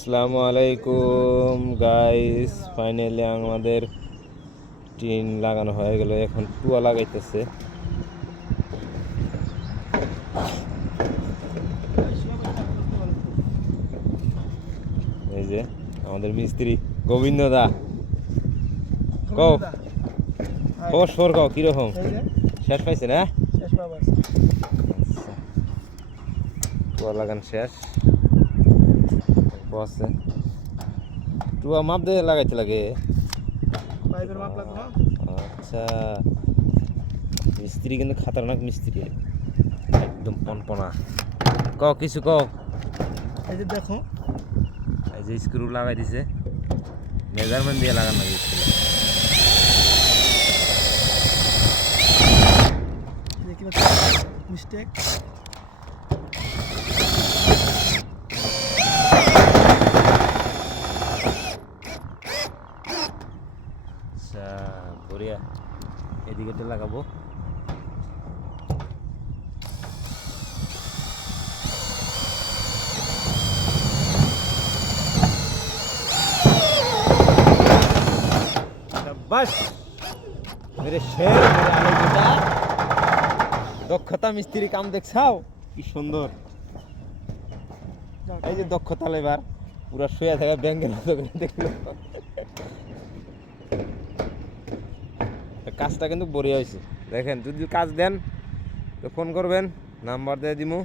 আসসালামু আলাইকুম guys, finally আমাদের টিন লাগানো হয়ে গেল। এখন টুয়া লাগাইতেছে। এই যে আমাদের মিস্ত্রি গোবিন্দ দা, কও খবর কও কিরকম? শেষ পাইছে না? টুয়া লাগান শেষ। বসে টুয়া মাপ দিয়ে লাগাইতে লাগে। আচ্ছা, মিস্ত্রি কিন্তু খাতারনাক মিস্ত্রি, একদম পনপনা। কও কিছু কও। এই যে দেখো, এই যে স্ক্রু লাগাই দিছে, মেজারমেন্ট দিয়ে লাগানো লাগে স্ক্রু। দেখি মিস্টেক। আচ্ছা বড়িয়া, এদিকে তো লাগাবো। বাস মেরে শের, মেরে আলো বেটা। দক্ষতা মিস্ত্রি কাম দেখছাও কি সুন্দর। এই যে দক্ষতা লেবার পুরা শুয়ে থাকা ব্যাংকের মতো করে দেখলো। কাজটা কিন্তু বড়িয়া হয়েছে। দেখেন, যদি কাজ দেন তো ফোন করবেন, নাম্বার দিয়ে দিমু।